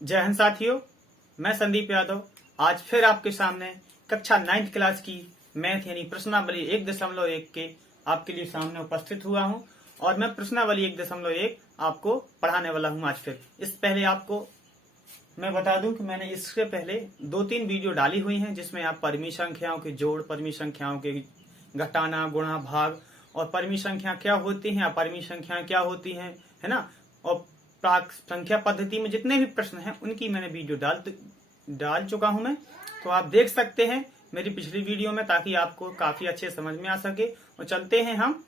जय हिंद साथियों, मैं संदीप यादव आज फिर आपके सामने कक्षा 9th क्लास की मैथ यानी प्रश्नावली 1.1 के आपके लिए सामने उपस्थित हुआ हूं और मैं प्रश्नावली 1.1 आपको पढ़ाने वाला हूं आज फिर। इस पहले आपको मैं बता दूं कि मैंने इससे पहले 2-3 वीडियो डाली हुई हैं जिसमें आप परिमेय संख्याओं के जोड़, परिमेय संख्याओं के घटाना, गुणा, भाग और परिमेय संख्या क्या होती हैं, अपरिमेय संख्या क्या होती हैं, है ना। और प्राक संख्या पद्धति में जितने भी प्रश्न हैं उनकी मैंने वीडियो डाल चुका हूं मैं, तो आप देख सकते हैं मेरी पिछली वीडियो में, ताकि आपको काफी अच्छे समझ में आ सके। और चलते हैं हम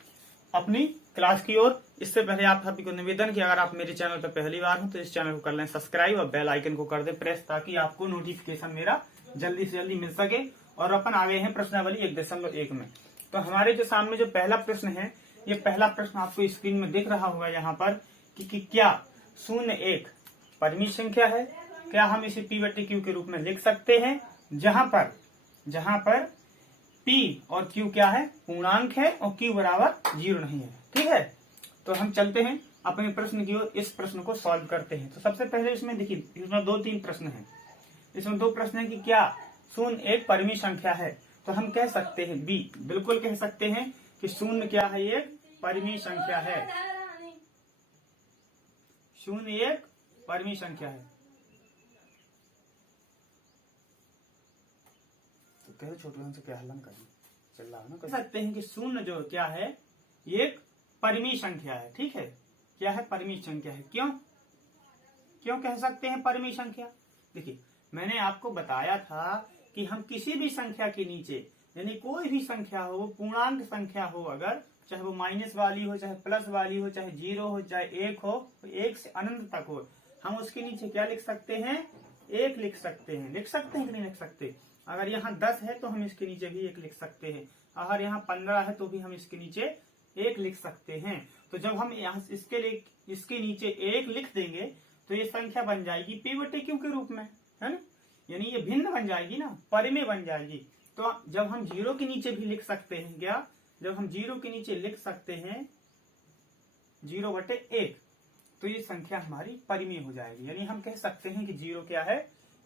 अपनी क्लास की ओर। इससे पहले आप सभी को निवेदन कि अगर आप मेरे चैनल पर पहली बार हो तो इस चैनल को कर लें सब्सक्राइब और बेल आइकन को कर दें प्रेस, ताकि आपको नोटिफिकेशन मेरा जल्दी से जल्दी मिल सके। और अपन आ गए हैं प्रश्नावली 1.1 में। तो हमारे जो सामने जो पहला प्रश्न है, ये पहला प्रश्न आपको स्क्रीन में दिख रहा होगा यहाँ पर कि क्या 0 एक परिमेय संख्या है। क्या हम इसे P/Q के रूप में लिख सकते हैं, जहां पर P और Q क्या है, पूर्णांक है और Q बराबर 0 नहीं है। ठीक है, तो हम चलते हैं अपने प्रश्न की ओर, इस प्रश्न को सॉल्व करते हैं। तो सबसे पहले इसमें देखिए, इसमें 2-3 प्रश्न हैं। इसमें 2 प्रश्न है कि क्या 0 एक परिमेय संख्या है। तो हम कह सकते हैं बी, बिल्कुल कह सकते हैं कि 0 क्या है, ये परिमेय संख्या है। 0 एक परिमेय संख्या है। तो कह छोटे से क्या हलन करें, चल रहा है ना। कह सकते हैं कि 0 जो क्या है, ये एक परिमेय संख्या है। ठीक है, क्या है, परिमेय संख्या है। क्यों कह सकते हैं परिमेय संख्या। देखिए, मैंने आपको बताया था कि हम किसी भी संख्या के नीचे, यानी कोई भी संख्या हो, वो पूर्णांक संख्या हो, अगर चाहे वो माइनस वाली हो, चाहे प्लस वाली हो, चाहे 0 हो, चाहे 1 हो, 1 से अनंत तक हो, हम उसके नीचे क्या लिख सकते हैं, 1 लिख सकते हैं। लिख सकते हैं कि नहीं लिख सकते। अगर यहाँ 10 है तो हम इसके नीचे भी 1 लिख सकते हैं। अगर यहाँ 15 है तो भी हम इसके नीचे 1 लिख सकते हैं। तो जब हम यहाँ इसके नीचे 1 लिख देंगे तो ये संख्या बन जाएगी P/Q के रूप में, है ना। यानी ये भिन्न बन जाएगी ना, परिमेय बन जाएगी। तो जब हम 0 के नीचे भी लिख सकते हैं, क्या, जब हम 0 के नीचे लिख सकते हैं 0/1, तो ये संख्या हमारी परिमेय हो जाएगी। यानी हम कह सकते हैं कि 0 क्या है,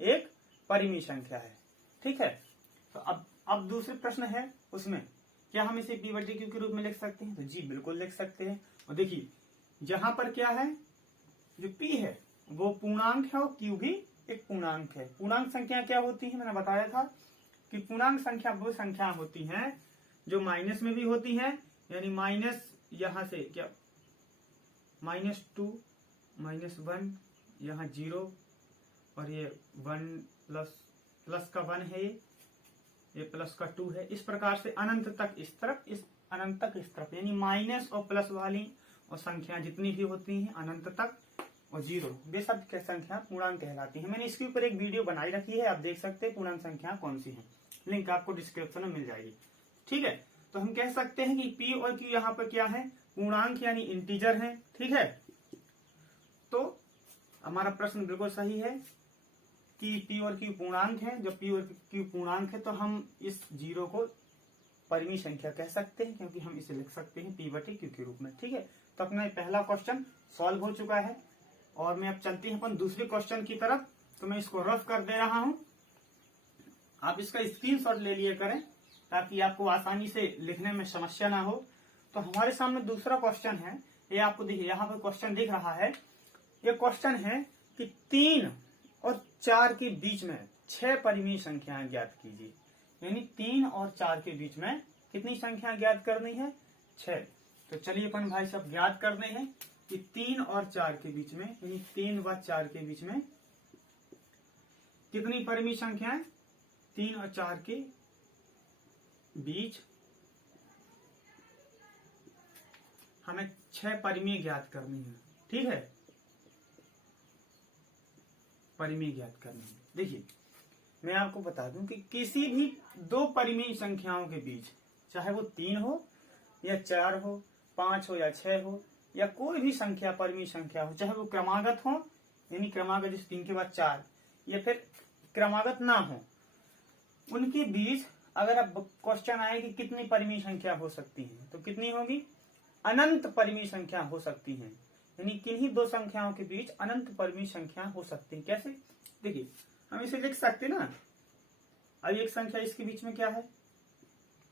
एक परिमेय संख्या है। ठीक है, तो अब दूसरे प्रश्न है, उसमें क्या हम इसे P/Q के रूप में लिख सकते हैं। तो जी बिल्कुल लिख सकते हैं। और देखिए, जहां पर क्या है, जो P है वो पूर्णांक है और Q भी एक पूर्णांक है। पूर्णांक संख्या क्या होती है, मैंने बताया था कि पूर्णांक संख्या वो संख्या होती हैं जो माइनस में भी होती हैं। यानी माइनस यहां से क्या, -2, -1, यहाँ 0 और ये 1 प्लस का 1 है, ये प्लस का 2 है। इस प्रकार से अनंत तक इस तरफ, इस अनंत तक इस तरफ, यानी माइनस और प्लस वाली और संख्या जितनी भी होती हैं अनंत तक और 0, वे सब क्या संख्या पूर्णांक कहलाती है। मैंने इसके ऊपर एक वीडियो बनाई रखी है, आप देख सकते हैं पूर्णांक संख्या कौन सी है, लिंक आपको डिस्क्रिप्शन में मिल जाएगी। ठीक है, तो हम कह सकते हैं कि P और Q यहाँ पर क्या है, पूर्णांक यानी इंटीजर है। ठीक है, तो हमारा प्रश्न बिल्कुल सही है कि P और Q पूर्णांक है। जब P और Q पूर्णांक है तो हम इस 0 को परिमेय संख्या कह सकते हैं, क्योंकि हम इसे लिख सकते हैं P/Q के रूप में। ठीक है, तो अपना पहला क्वेश्चन सॉल्व हो चुका है और मैं अब चलते हैं अपन दूसरे क्वेश्चन की तरफ। तो मैं इसको रफ कर दे रहा हूं, आप इसका स्क्रीनशॉट ले लिए करें ताकि आपको आसानी से लिखने में समस्या ना हो। तो हमारे सामने दूसरा क्वेश्चन है, ये आपको देखिए यहाँ पर क्वेश्चन दिख रहा है। ये क्वेश्चन है कि 3 और 4 के बीच में 6 परिमेय संख्याएं ज्ञात कीजिए। यानी 3 और 4 के बीच में कितनी संख्या ज्ञात करनी है, 6। तो चलिए अपन भाई साहब ज्ञात करने हैं कि 3 और 4 के बीच में, यानी 3 व 4 के बीच में कितनी परिमेय संख्याएं, 3 और 4 के बीच हमें 6 परिमेय ज्ञात करनी है। ठीक है, परिमेय ज्ञात करनी है। देखिए, मैं आपको बता दूं कि किसी भी 2 परिमेय संख्याओं के बीच, चाहे वो 3 हो या 4 हो, 5 हो या 6 हो, या कोई भी संख्या परिमेय संख्या हो, चाहे वो क्रमागत हो, यानी क्रमागत जैसे 3 के बाद 4, या फिर क्रमागत ना हो, उनके बीच अगर अब क्वेश्चन आए कि कितनी परिमेय संख्या हो सकती है, तो कितनी होगी, अनंत परिमेय संख्या हो सकती है। यानी किन्हीं दो संख्याओं के बीच अनंत परिमेय संख्या हो सकती है। कैसे? देखिए हम इसे लिख सकते ना, अब एक संख्या इसके बीच में क्या है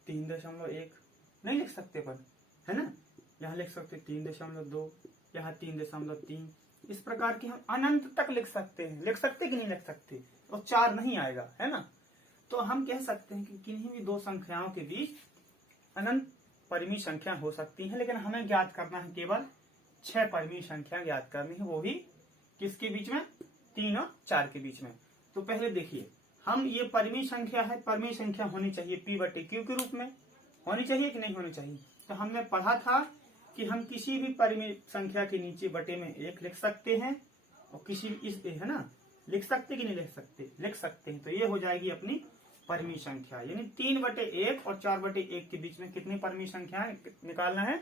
3.1, नहीं लिख सकते पर, है ना, यहाँ लिख सकते 3.2, यहाँ 3.3, इस प्रकार की हम अनंत तक लिख सकते हैं। लिख सकते कि नहीं लिख सकते? और 4 नहीं आएगा, है ना। तो हम कह सकते हैं कि किन्हीं भी दो संख्याओं के बीच अनंत परिमेय संख्या हो सकती है, लेकिन हमें ज्ञात करना है केवल 6 परिमेय संख्या ज्ञात करनी है, वो भी किसके बीच में? 3 और 4 के बीच में। तो पहले देखिए हम ये परिमेय संख्या है, परिमेय संख्या होनी चाहिए P/Q के रूप में, होनी चाहिए कि नहीं होनी चाहिए? तो हमने पढ़ा था कि हम किसी भी परिमेय संख्या के नीचे बटे में 1 लिख सकते हैं, और किसी इस, है ना, लिख सकते कि नहीं लिख सकते? लिख सकते हैं। तो ये हो जाएगी अपनी परिमेय संख्या, यानी 3/1 और 4/1 के बीच में कितनी परिमेय संख्या निकालना है?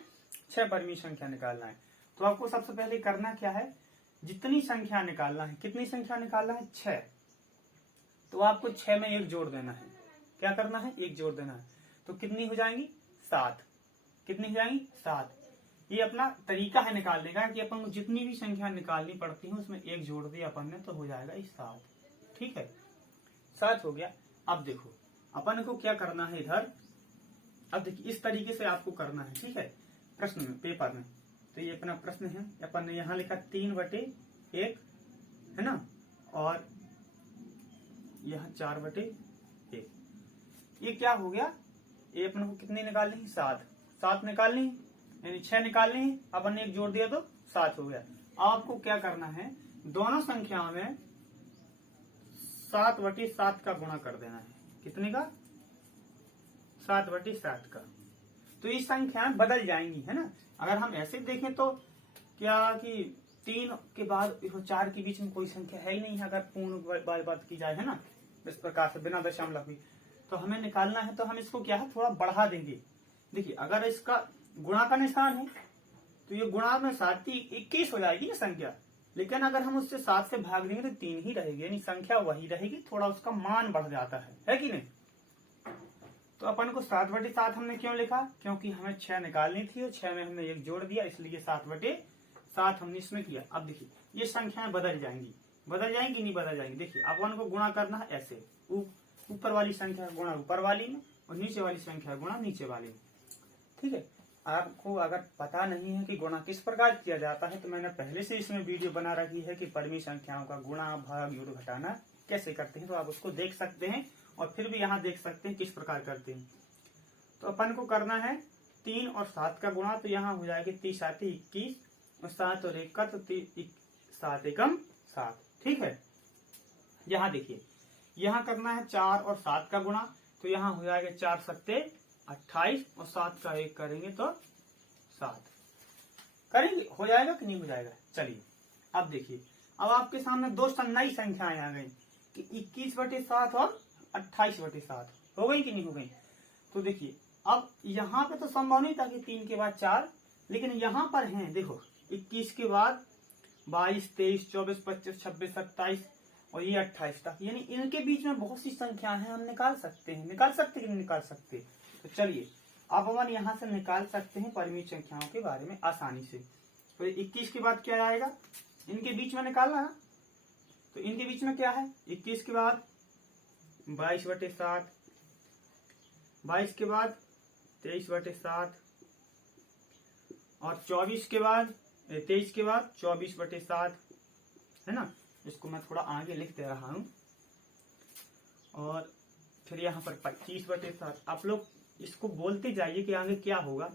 6 परिमेय संख्या निकालना है। तो आपको सबसे पहले करना क्या है, जितनी संख्या निकालना है, कितनी संख्या निकालना है? 6। तो आपको 6 में 1 जोड़ देना है। क्या करना है? 1 जोड़ देना है। तो कितनी हो जाएंगी? 7। कितनी हो जाएंगी? 7। ये अपना तरीका है निकालने का कि अपन को जितनी भी संख्या निकालनी पड़ती है उसमें 1 जोड़ दिया अपन ने, तो हो जाएगा 7। ठीक है, 7 हो गया। अब देखो अपन को क्या करना है इधर, अब देखिए इस तरीके से आपको करना है, ठीक है, प्रश्न में, पेपर में। तो ये अपना प्रश्न है, अपन ने यहाँ लिखा 3/1, है ना, और यहाँ 4/1। ये क्या हो गया? ये अपन को कितनी निकालनी है? 7 निकालनी है, यानी 6 निकालनी है। अपन ने 1 जोड़ दिया तो 7 हो गया। आपको क्या करना है, दोनों संख्याओं में 7/7 का गुणा कर देना है। कितने का? 7/7 का। तो ये संख्याएं बदल जाएंगी, है ना। अगर हम ऐसे देखें तो क्या कि 3 के बाद 4 के बीच में कोई संख्या है ही नहीं है, अगर पूर्ण बात की जाए, है ना, इस प्रकार से बिना दशमलव भी। तो हमें निकालना है, तो हम इसको क्या है, थोड़ा बढ़ा देंगे। देखिए अगर इसका गुणा का निशान है तो ये गुणा में 7 21 हो जाएगी ना संख्या, लेकिन अगर हम उससे 7 से भाग देंगे तो 3 ही रहेगी, यानी संख्या वही रहेगी, थोड़ा उसका मान बढ़ जाता है कि नहीं। तो अपन को 7/7 हमने क्यों लिखा? क्योंकि हमें 6 निकालनी थी और 6 में हमने 1 जोड़ दिया, इसलिए 7/7 हमने इसमें किया। अब देखिए ये संख्याएं बदल जाएंगी, बदल जाएंगी नहीं बदल जाएंगी। देखिए अपन को गुणा करना है ऐसे, ऊपर वाली संख्या गुणा ऊपर वाली में और नीचे वाली संख्या गुणा नीचे वाली में। ठीक है, आपको अगर पता नहीं है कि गुणा किस प्रकार किया जाता है तो मैंने पहले से इसमें वीडियो बना रखी है कि परिमेय संख्याओं का गुणा भाग जोड़ घटाना कैसे करते हैं, तो आप उसको देख सकते हैं और फिर भी यहाँ देख सकते हैं किस प्रकार करते हैं। तो अपन को करना है 3 और 7 का गुणा, तो यहाँ हो जाएगी 3 7 21 और 7 और 1 का, तो 7 एकम 7। ठीक है, यहाँ देखिए यहाँ करना है 4 और 7 का गुणा, तो यहाँ हो जाएगा 4 7 28 और 7 का 1 करेंगे तो 7 करेंगे, हो जाएगा कि नहीं हो जाएगा। चलिए अब देखिए, अब आपके सामने दो नई संख्याएं आ गई कि 21/7 और 28/7 हो गई कि नहीं हो गई। तो देखिए अब यहाँ पे तो संभव नहीं था कि 3 के बाद 4, लेकिन यहाँ पर हैं, देखो 21 के बाद 22 23 24 25 26 27 और ये 28 तक, यानी इनके बीच में बहुत सी संख्याएं हैं, हम निकाल सकते हैं। निकाल सकते कि नहीं निकाल सकते? तो चलिए अब हम यहाँ से निकाल सकते हैं परिमेय संख्याओं के बारे में आसानी से। तो 21 के बाद क्या आएगा, इनके बीच में निकालना है, तो इनके बीच में क्या है, 21 के बाद 22/7, 22 के बाद 23/7 और 24 के बाद 23 के बाद 24/7, है ना। इसको मैं थोड़ा आगे लिख दे रहा हूं, और फिर यहाँ पर 25/7। आप लोग इसको बोलते जाइए कि आगे क्या होगा,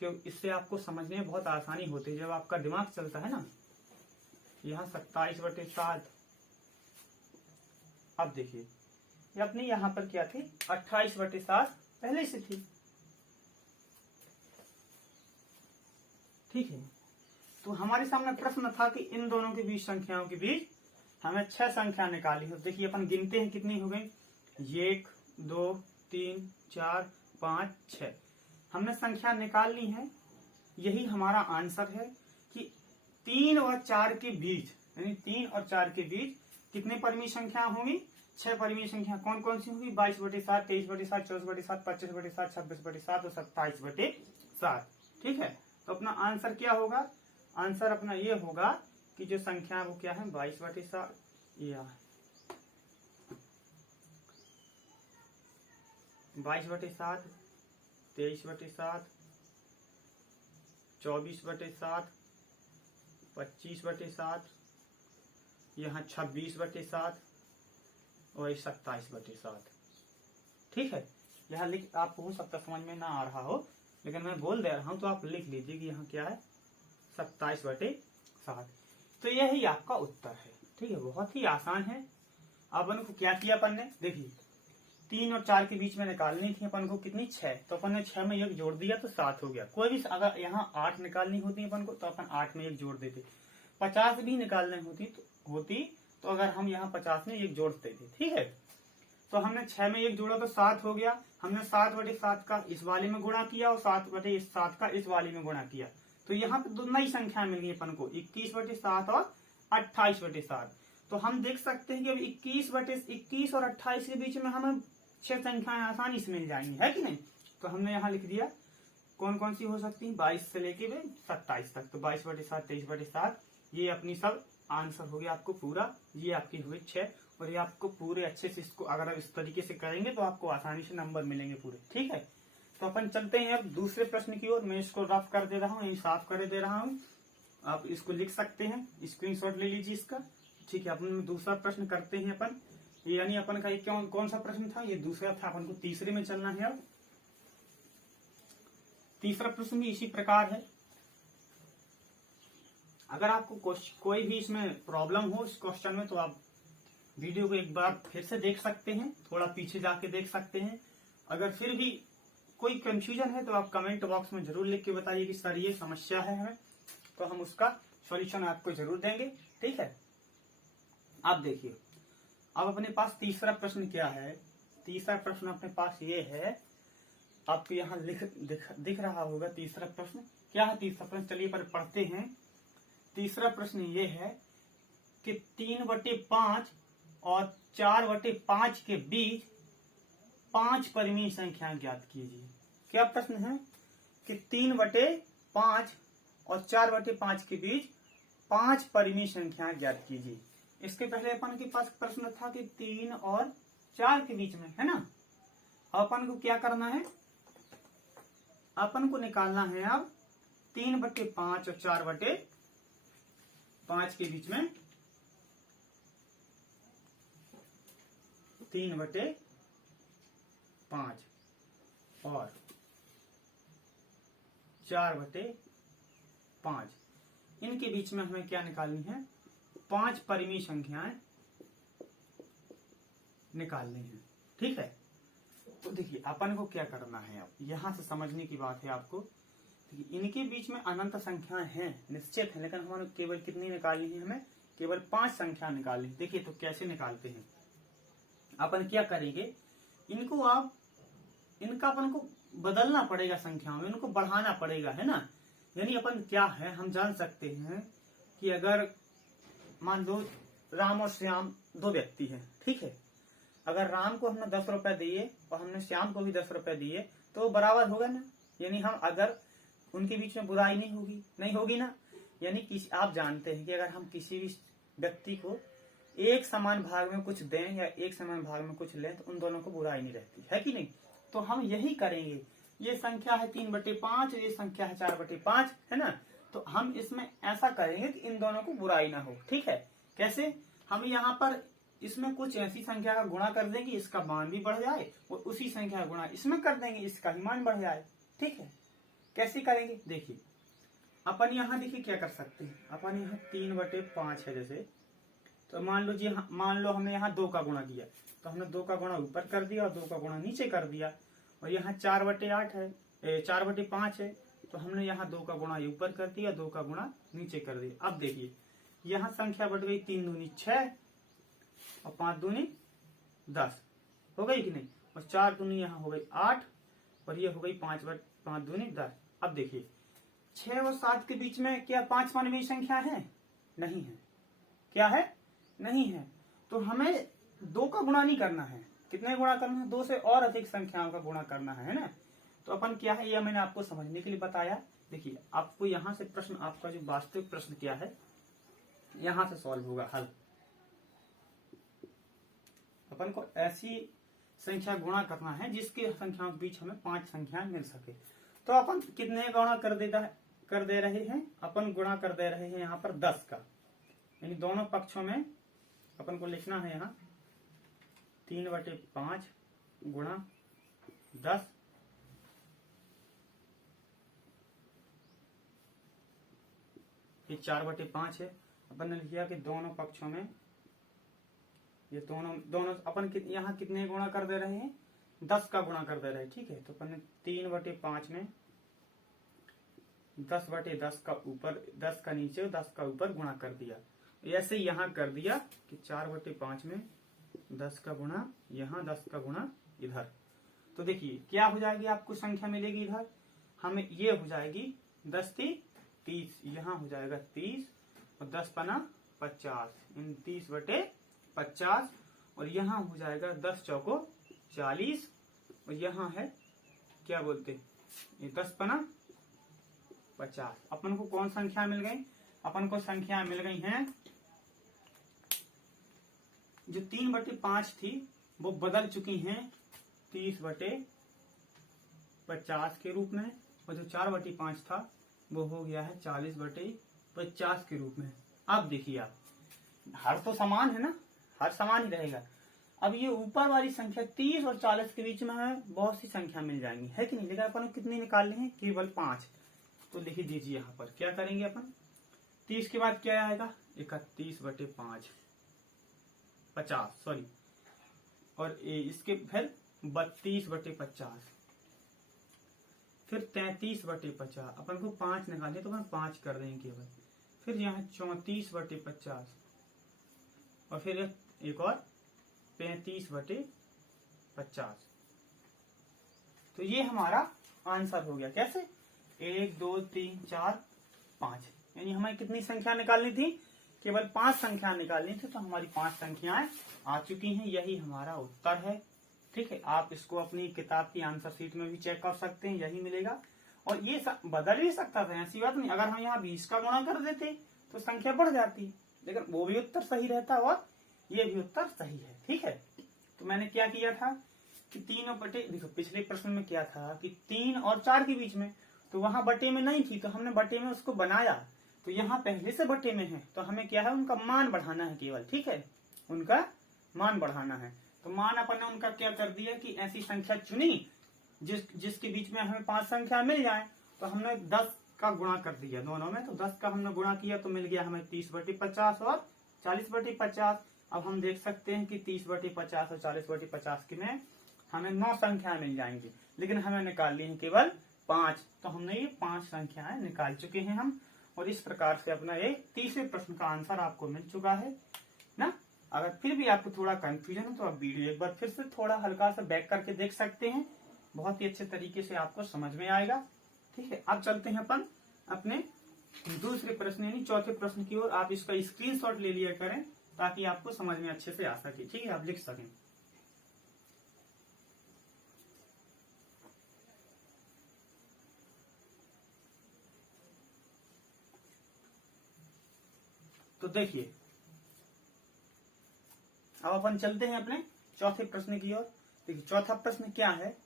क्योंकि इससे आपको समझने में बहुत आसानी होती है जब आपका दिमाग चलता है ना। यहाँ 27/7। अब देखिए ये अपनी यहाँ पर क्या थी, 28/7 पहले से थी। ठीक है, तो हमारे सामने प्रश्न था कि इन दोनों के बीच संख्याओं के बीच हमें 6 संख्या निकाली हो। देखिए अपन गिनते हैं कितनी हो गई, 1 2 3 4 5 6 हमने संख्या निकाल ली है। यही हमारा आंसर है कि 3 और 4 के बीच, यानी 3 और 4 के बीच कितने परिमेय संख्या होंगी, 6 परिमेय संख्या। कौन कौन सी होंगी, 22/7 23/7 24/7 25/7 26/7 और 27/7। ठीक है, तो अपना आंसर क्या होगा, आंसर अपना ये होगा कि जो संख्या है वो क्या है 22/7 या 22/7, 23/7, 24/7, 25/7, यहाँ 26/7 और 27/7। ठीक है, यहाँ लिख आपको हो सकता समझ में ना आ रहा हो, लेकिन मैं बोल दे रहा हूं तो आप लिख लीजिए कि यहाँ क्या है 27/7। तो यही आपका उत्तर है। ठीक है, बहुत ही आसान है। अपन को क्या किया अपन ने, देखिए 3 और 4 के बीच में निकालनी थी अपन को कितनी 6, तो अपन ने 6 में 1 जोड़ दिया तो 7 हो गया। कोई भी अगर यहाँ 8 निकालनी होती अपन को तो अपन 8 में 1 जोड़ देते। 50 भी निकालनी होती तो अगर हम यहाँ 50 में 1 जोड़ते थे। ठीक है, तो हमने 6 में 1 जोड़ा तो 7 हो गया। हमने 7/7 का इस वाले में गुणा किया और 7/7 का इस वाले में गुणा किया, तो यहाँ पे दो नई संख्या मिल गई अपन को 21/7 और 28/7। तो हम देख सकते हैं कि अब 21 और 28 के बीच में हमें 6 संख्याएं आसानी से मिल जाएंगी, है कि नहीं। तो हमने यहाँ लिख दिया कौन कौन सी हो सकती है 22 से लेके 27 तक। तो 22/7, 23/7 ये अपनी सब आंसर हो गया आपको पूरा। ये आपकी हुई 6 और ये आपको पूरे अच्छे से इसको अगर आप इस तरीके से करेंगे तो आपको आसानी से नंबर मिलेंगे पूरे। ठीक है, तो अपन चलते हैं अब दूसरे प्रश्न की ओर। मैं इसको रफ कर दे रहा हूँ, साफ कर दे रहा हूँ, आप इसको लिख सकते हैं, स्क्रीनशॉट ले लीजिए इसका। ठीक है, अपन दूसरा प्रश्न करते हैं अपन। यानी अपन का ये कौन सा प्रश्न था, ये दूसरा था। अपन को तीसरे में चलना है। अब तीसरा प्रश्न भी इसी प्रकार है। अगर आपको कोई भी इसमें प्रॉब्लम हो इस क्वेश्चन में तो आप वीडियो को एक बार फिर से देख सकते हैं, थोड़ा पीछे जाके देख सकते हैं। अगर फिर भी कोई कंफ्यूजन है तो आप कमेंट बॉक्स में जरूर लिख के बताइए कि सर ये समस्या है हमें, तो हम उसका सॉल्यूशन आपको जरूर देंगे। ठीक है, आप देखिए अब अपने पास तीसरा प्रश्न क्या है। तीसरा प्रश्न अपने पास ये है, आपको यहाँ दिख रहा होगा तीसरा प्रश्न क्या है। तीसरा प्रश्न चलिए पर पढ़ते हैं। तीसरा प्रश्न ये है कि 3/5 और 4/5 के बीच 5 परिमेय संख्या ज्ञात कीजिए। क्या प्रश्न है कि 3/5 और 4/5 के बीच 5 परिमेय संख्या ज्ञात कीजिए। इसके पहले अपन के पास प्रश्न था कि 3 और 4 के बीच में, है ना। अपन को क्या करना है, अपन को निकालना है अब 3/5 और 4/5 के बीच में 3/5 और 4/5 इनके बीच में हमें क्या निकालनी है, 5 परिमेय संख्याएं निकालनी है। ठीक है, तो देखिए अपन को क्या करना है, अब यहां से समझने की बात है आपको। इनके बीच में अनंत संख्याएं हैं, निश्चित है, लेकिन हमें केवल कितनी निकालनी है, हमें केवल 5 संख्या निकालनी है। देखिए तो कैसे निकालते हैं, अपन क्या करेंगे, इनका अपन को बदलना पड़ेगा संख्याओं में, इनको बढ़ाना पड़ेगा, है ना। यानी अपन क्या है, हम जान सकते हैं कि अगर मान लो राम और श्याम 2 व्यक्ति हैं। ठीक है, अगर राम को हमने 10 रुपए दिए और हमने श्याम को भी 10 रुपए दिए तो बराबर होगा ना। यानी हम अगर उनके बीच में बुराई नहीं होगी ना। यानी आप जानते हैं कि अगर हम किसी भी व्यक्ति को एक समान भाग में कुछ दें या एक समान भाग में कुछ लें तो उन दोनों को बुराई नहीं रहती है कि नहीं। तो हम यही करेंगे, ये संख्या है 3/5 और ये संख्या है 4/5, है ना। तो हम इसमें ऐसा करेंगे कि इन दोनों को बुराई ना हो। ठीक है, कैसे, हम यहाँ पर इसमें कुछ ऐसी संख्या का गुणा कर देंगे इसका मान भी बढ़ जाए और उसी संख्या का गुणा इसमें कर देंगे इसका ही मान बढ़ जाए। ठीक है, कैसे करेंगे, देखिए अपन यहाँ देखिए क्या कर सकते हैं। अपन यहाँ 3/5 है जैसे, तो मान लो हमने यहाँ 2 का गुणा किया तो हमने 2 का गुणा ऊपर कर दिया और 2 का गुणा नीचे कर दिया। और यहाँ 4/8 है, 4/5 है, तो हमने यहाँ 2 का गुणा ऊपर कर दिया, 2 का गुणा नीचे कर दिया। अब देखिए यहाँ संख्या बढ़ गई, 3 दूनी 6 और 5 दूनी 10 हो गई कि नहीं, और 4 दूनी यहाँ हो गई 8 और ये हो गई 5 दूनी 10। अब देखिए 6 और 7 के बीच में क्या 5 परिमेय संख्या है, नहीं है। क्या है, नहीं है। तो हमें 2 का गुणा नहीं करना है, कितने गुणा करना है, 2 से और अधिक संख्याओं का गुणा करना है ना। तो अपन क्या है, यह मैंने आपको समझने के लिए बताया। देखिए आपको यहाँ से प्रश्न, आपका जो वास्तविक प्रश्न क्या है, यहाँ से सॉल्व होगा हल। अपन को ऐसी संख्या गुणा करना है जिसके संख्याओं के बीच हमें 5 संख्याएं मिल सके। तो अपन कितने गुणा कर दे रहे हैं, अपन गुणा कर दे रहे हैं यहाँ पर 10 का, यानी दोनों पक्षों में अपन को लिखना है यहाँ 3/5 गुणा 10, ये 4/5 है। अपन ने लिखा कि दोनों पक्षों में ये दोनों अपन यहाँ कितने गुणा कर दे रहे हैं, 10 का गुणा कर दे रहे हैं, ठीक है। तो अपन ने 3/5 में 10/10 का ऊपर, 10 का नीचे 10 का ऊपर गुणा कर दिया। ऐसे यहाँ कर दिया कि 4/5 में 10 का गुणा यहाँ, 10 का गुणा इधर। तो देखिए क्या हो जाएगी, आपको संख्या मिलेगी इधर, हमें ये हो जाएगी 10 × 30, यहाँ हो जाएगा 30 और 10 पना 50, इन 30/50 और यहाँ हो जाएगा 10 चौको 40 और यहाँ है क्या बोलते ये 10 पना 50। अपन को कौन संख्या मिल गई, अपन को संख्या मिल गई हैं जो 3/5 थी वो बदल चुकी हैं 30/50 के रूप में, और जो 4/5 था वो हो गया है 40/50 के रूप में। अब देखिए आप, हर तो समान है ना, हर समान ही रहेगा। अब ये ऊपर वाली संख्या 30 और 40 के बीच में हमें बहुत सी संख्या मिल जाएंगी, है कि नहीं, लेकिन अपन कितनी निकालनी है, केवल 5। तो लिख दीजिए यहाँ पर क्या करेंगे अपन, 30 के बाद क्या आएगा 31/5 50 सॉरी, और इसके फिर 32/50, फिर 33/50, अपन को 5 निकालने तो अपन 5 कर देंगे केवल, फिर यहाँ 34/50 और फिर एक और 35/50। तो ये हमारा आंसर हो गया। कैसे, 1 2 3 4 5, यानी हमें कितनी संख्या निकालनी थी, केवल 5 संख्या निकालनी थी। तो हमारी 5 संख्याएं आ चुकी हैं, यही हमारा उत्तर है। ठीक है, आप इसको अपनी किताब की आंसर शीट में भी चेक कर सकते हैं, यही मिलेगा। और ये बदल भी सकता था, ऐसी बात नहीं। अगर हम यहाँ 20 का गुणा कर देते तो संख्या बढ़ जाती, लेकिन वो भी उत्तर सही रहता और ये भी उत्तर सही है। ठीक है, तो मैंने क्या किया था कि तीनों बटे, देखो पिछले प्रश्न में क्या था कि 3 और 4 के बीच में, तो वहां बटे में नहीं थी, तो हमने बटे में उसको बनाया। तो यहाँ पहले से बटे में है, तो हमें क्या है, उनका मान बढ़ाना है केवल। ठीक है, उनका मान बढ़ाना है। तो मान अपन ने उनका क्या कर दिया कि ऐसी संख्या चुनी जिसके बीच में हमें 5 संख्या मिल जाए। तो हमने 10 का गुणा कर दिया दोनों में, तो 10 का हमने गुणा किया तो मिल गया हमें 30/50 और 40/50। अब हम देख सकते हैं कि 30/50 और 40/50 की में हमें 9 संख्याएं मिल जाएंगी, लेकिन हमें निकाल ली है केवल 5। तो हमने ये 5 संख्याएं निकाल चुके हैं हम। और इस प्रकार से अपना ये तीसरे प्रश्न का आंसर आपको मिल चुका है ना। अगर फिर भी आपको थोड़ा कंफ्यूजन हो तो आप वीडियो एक बार फिर से थोड़ा हल्का सा बैक करके देख सकते हैं, बहुत ही अच्छे तरीके से आपको समझ में आएगा। ठीक है, अब चलते हैं अपन अपने दूसरे प्रश्न यानी चौथे प्रश्न की ओर। आप इसका स्क्रीनशॉट ले लिया करें ताकि आपको समझ में अच्छे से आ सके। ठीक है, आप लिख सकें। तो देखिए, अब अपन चलते हैं अपने चौथे प्रश्न की ओर। देखिए चौथा प्रश्न क्या है,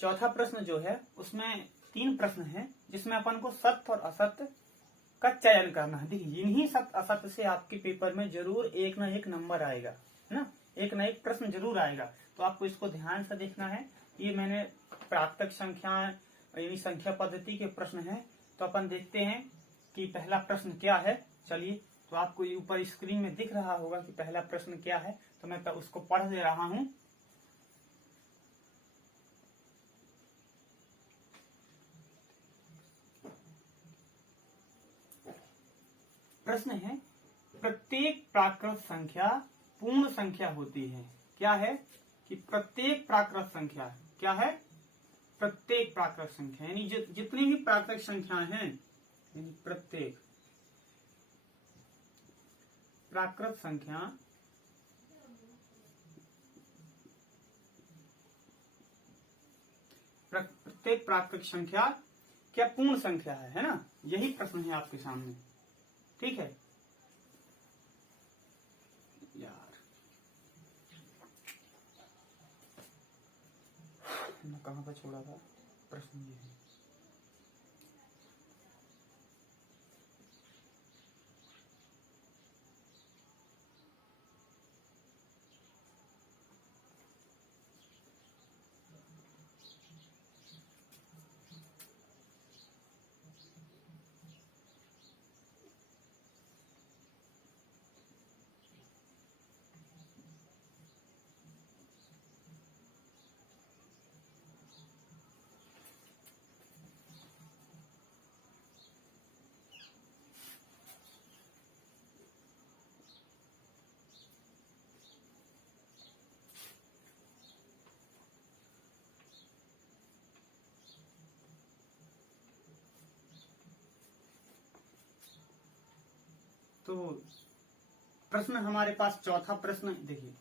चौथा प्रश्न जो है उसमें 3 प्रश्न हैं, जिसमें अपन को सत्य और असत्य का चयन करना है। देखिए इन्हीं सत्य असत्य से आपके पेपर में जरूर एक ना एक नंबर आएगा, है ना, एक ना एक प्रश्न जरूर आएगा। तो आपको इसको ध्यान से देखना है। ये मैंने प्राप्तक संख्या यानी संख्या पद्धति के प्रश्न हैं। तो अपन देखते हैं कि पहला प्रश्न क्या है। चलिए, तो आपको ऊपर स्क्रीन में दिख रहा होगा कि पहला प्रश्न क्या है, तो मैं उसको पढ़ दे रहा हूं। प्रश्न है, प्रत्येक प्राकृत संख्या पूर्ण संख्या होती है। क्या है कि प्रत्येक प्राकृत संख्या क्या है, प्रत्येक प्राकृत संख्या यानी जितनी भी प्राकृत संख्याएं हैं, यानी प्रत्येक प्राकृत संख्या प्रत्येक प्राकृत संख्या क्या पूर्ण संख्या है ना? यही प्रश्न है आपके सामने। ठीक है यार, मैं कहाँ पर छोड़ा था प्रश्न? ये है तो प्रश्न हमारे पास चौथा प्रश्न देखिए,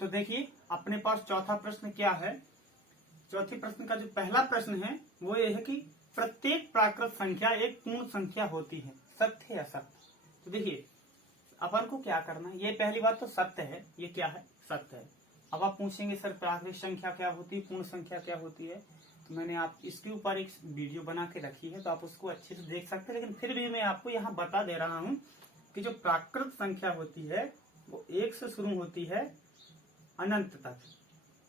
तो देखिए अपने पास चौथा प्रश्न क्या है। चौथे प्रश्न का जो पहला प्रश्न है वो ये है कि प्रत्येक प्राकृत संख्या एक पूर्ण संख्या होती है, सत्य या असत्य? तो देखिए अपन को क्या करना है, ये पहली बात तो सत्य है, ये क्या है? सत्य है। अब आप पूछेंगे सर प्राकृत संख्या क्या होती है, पूर्ण संख्या क्या होती है? तो मैंने आप इसके ऊपर एक वीडियो बना के रखी है, तो आप उसको अच्छे से देख सकते हैं। लेकिन फिर भी मैं आपको यहाँ बता दे रहा हूँ कि जो प्राकृत संख्या होती है वो 1 से शुरू होती है अनंत तक।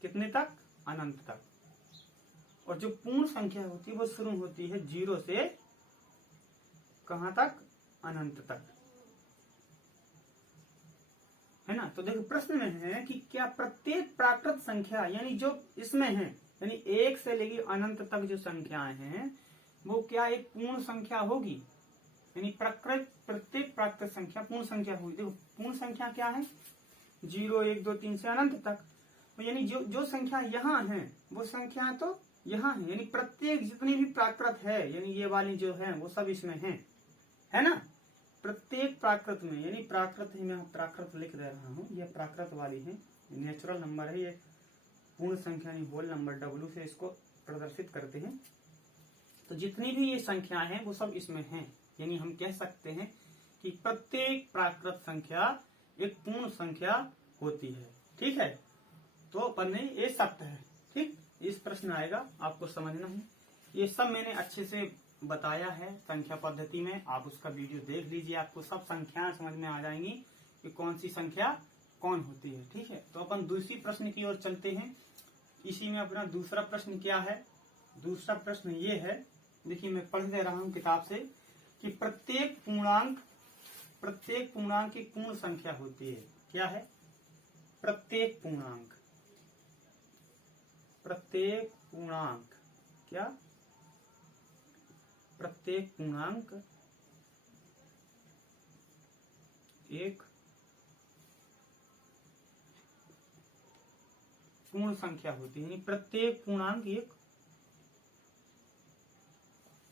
कितने तक? अनंत तक। और जो पूर्ण संख्या होती है वो शुरू होती है 0 से कहाँ तक? अनंत तक, है ना? तो देखो प्रश्न में है कि क्या प्रत्येक प्राकृत संख्या यानी जो इसमें है, यानी 1 से लेकर अनंत तक जो संख्याएं हैं वो क्या एक पूर्ण संख्या होगी? यानी प्रत्येक प्राकृत संख्या पूर्ण संख्या होगी। देखो पूर्ण संख्या क्या है? 0 1 2 3 से अनंत तक। तो यानी जो संख्या यहाँ है वो संख्या तो यहाँ है, यानी प्रत्येक जितनी भी प्राकृत है, यानी ये वाली जो है वो सब इसमें है ना? प्रत्येक प्राकृत में, यानी प्राकृत ही मैं प्राकृत लिख दे रहा हूँ, ये प्राकृत वाली है, नेचुरल नंबर है, ये पूर्ण संख्या यानी होल नंबर W से इसको प्रदर्शित करते हैं। तो जितनी भी ये संख्या है वो सब इसमें हैं, यानी हम कह सकते हैं कि प्रत्येक प्राकृत संख्या एक पूर्ण संख्या होती है। ठीक है, तो अपन ने ये सत्य है। ठीक, इस प्रश्न आएगा, आपको समझना है। ये सब मैंने अच्छे से बताया है संख्या पद्धति में, आप उसका वीडियो देख लीजिए, आपको सब संख्याएं समझ में आ जाएंगी कि कौन सी संख्या कौन होती है। ठीक है, तो अपन दूसरी प्रश्न की ओर चलते हैं। इसी में अपना दूसरा प्रश्न क्या है? दूसरा प्रश्न ये है, देखिए मैं पढ़ दे रहा हूँ किताब से, कि प्रत्येक पूर्णांक एक पूर्ण संख्या होती है। क्या है? प्रत्येक पूर्णांक क्या? प्रत्येक पूर्णांक एक पूर्ण संख्या होती है, यानी प्रत्येक पूर्णांक एक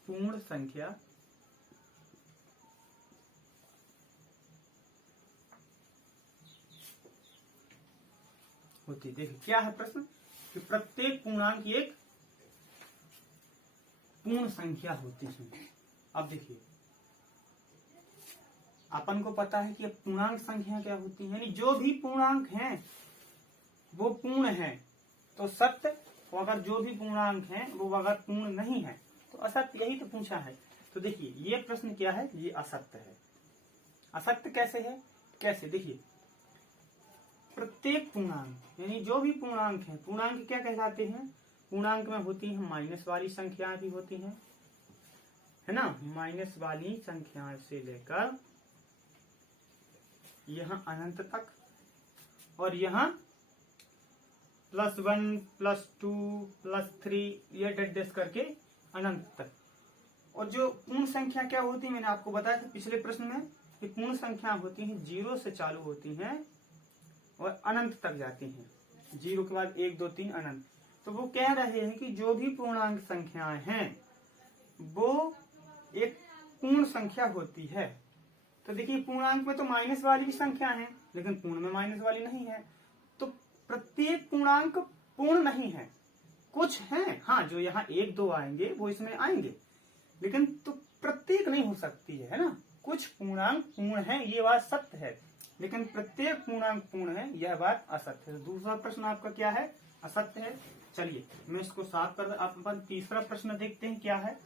पूर्ण संख्या होती है। देखिए क्या है प्रश्न, कि प्रत्येक पूर्णांक एक पूर्ण संख्या होती है। अब देखिए अपन को पता है कि पूर्णांक संख्या क्या होती है, यानी जो भी पूर्णांक हैं वो पूर्ण है तो सत्य, तो अगर जो भी पूर्णांक हैं वो अगर पूर्ण नहीं है तो असत्य, यही तो पूछा है। तो देखिए ये प्रश्न क्या है, ये असत्य है। असत्य कैसे है? कैसे? देखिए प्रत्येक पूर्णांक यानी जो भी पूर्णांक है, पूर्णांक क्या कहलाते हैं? पूर्णांक में होती है माइनस वाली संख्याएं भी होती हैं, है ना? माइनस वाली संख्याएं से लेकर यहाँ अनंत तक, और यहाँ +1 +2 +3 ये डेड करके अनंत तक। और जो पूर्ण संख्या क्या होती है, मैंने आपको बताया था पिछले प्रश्न में कि पूर्ण संख्या होती है 0 से चालू होती हैं और अनंत तक जाती हैं। 0 के बाद 1 2 3 अनंत। तो वो कह रहे हैं कि जो भी पूर्णांक संख्याएं हैं वो एक पूर्ण संख्या होती है। तो देखिए पूर्णांक में तो माइनस वाली भी संख्या है, लेकिन पूर्ण में माइनस वाली नहीं है। तो प्रत्येक पूर्णांक पूर्ण नहीं है, कुछ हैं हाँ जो यहाँ 1 2 आएंगे वो इसमें आएंगे, लेकिन तो प्रत्येक नहीं हो सकती है ना। कुछ पूर्णांक पूर्ण है ये बात सत्य है, लेकिन प्रत्येक पूर्णांक पूर्ण है यह बात असत्य है। दूसरा प्रश्न आपका क्या है, असत्य है। चलिए मैं इसको साफ कर, अपन तीसरा प्रश्न देखते हैं क्या है।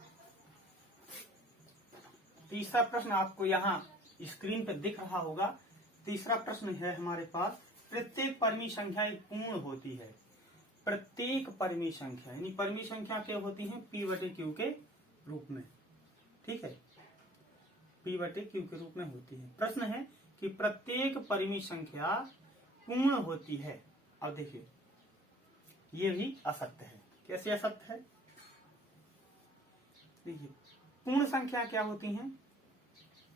तीसरा प्रश्न आपको यहाँ स्क्रीन पर दिख रहा होगा। तीसरा प्रश्न है हमारे पास, प्रत्येक परिमेय संख्या एक पूर्ण होती है। प्रत्येक परिमेय संख्या यानी परिमेय संख्या क्या होती है, P/Q के रूप में, ठीक है, P/Q के रूप में होती है। प्रश्न है कि प्रत्येक परिमेय संख्या पूर्ण होती है। अब देखिए ये भी असत्य है। कैसे असत्य है, देखिए पूर्ण संख्या क्या होती हैं,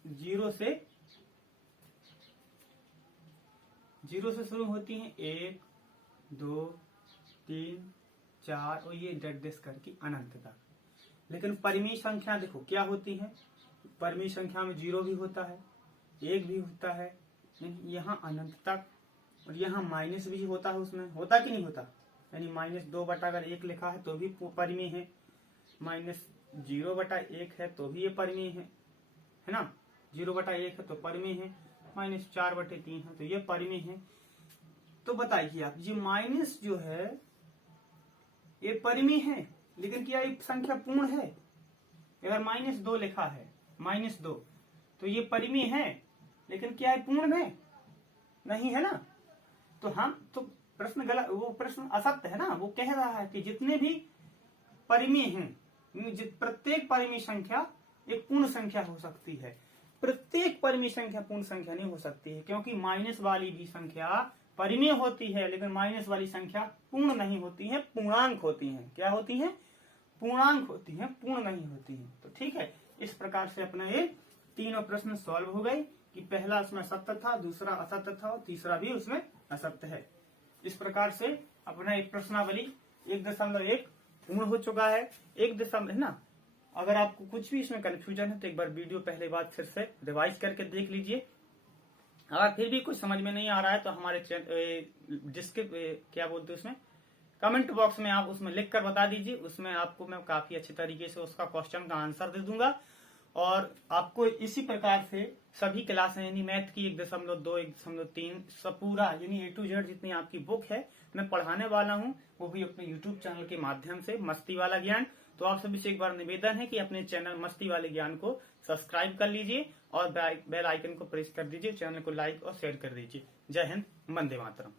0 से शुरू होती हैं, 1 2 3 4 और ये डेस करके अनंत तक। लेकिन परिमेय संख्या देखो क्या होती है, परिमेय संख्या में 0 भी होता है, 1 भी होता है, यहाँ अनंत तक, और यहाँ माइनस भी होता है। उसमें होता कि नहीं होता, यानी -2/1 लिखा है तो भी परिमेय है, -0/1 है तो भी ये परिमेय है ना, 0/1 है तो परिमेय है, -4/3 है तो ये परिमेय है। तो बताइए आप, ये माइनस जो है ये परिमेय है, लेकिन क्या ये संख्या पूर्ण है? अगर -2 लिखा है, -2 तो ये परिमेय है, लेकिन क्या है पूर्ण में? नहीं है ना। तो हम तो प्रश्न गलत, वो प्रश्न असत्य है ना। वो कह रहा है कि जितने भी परिमेय हैं, प्रत्येक परिमेय संख्या एक पूर्ण संख्या हो सकती है। प्रत्येक परिमेय संख्या पूर्ण संख्या नहीं हो सकती है, क्योंकि माइनस वाली भी संख्या परिमेय होती है, लेकिन माइनस वाली संख्या पूर्ण नहीं होती है, पूर्णांक होती है। क्या होती है? पूर्णांक होती है, पूर्ण नहीं होती है। तो ठीक है, इस प्रकार से अपना ये तीनों प्रश्न सॉल्व हो गए कि पहला उसमें सत्य था, दूसरा असत्य था और तीसरा भी उसमें असत्य है। इस प्रकार से अपना एक प्रश्नावली 1.1 पूर्ण हो चुका है। 1 है ना। अगर आपको कुछ भी इसमें कंफ्यूजन है तो एक बार वीडियो पहले बार फिर से रिवाइज करके देख लीजिए। अगर फिर भी कुछ समझ में नहीं आ रहा है तो हमारे क्या बोलते हैं उसमें कमेंट बॉक्स में आप उसमें लिख कर बता दीजिए, उसमें आपको मैं काफी अच्छे तरीके से उसका क्वेश्चन का आंसर दे दूंगा। और आपको इसी प्रकार से सभी क्लास यानी मैथ की 1.2 1.3 सब पूरा यानी A to Z जितनी आपकी बुक है मैं पढ़ाने वाला हूँ, वो भी अपने YouTube चैनल के माध्यम से, मस्ती वाला ज्ञान। तो आप सभी से एक बार निवेदन है कि अपने चैनल मस्ती वाले ज्ञान को सब्सक्राइब कर लीजिए और बेल आइकन को प्रेस कर दीजिए, चैनल को लाइक और शेयर कर दीजिए। जय हिंद, वंदे मातरम।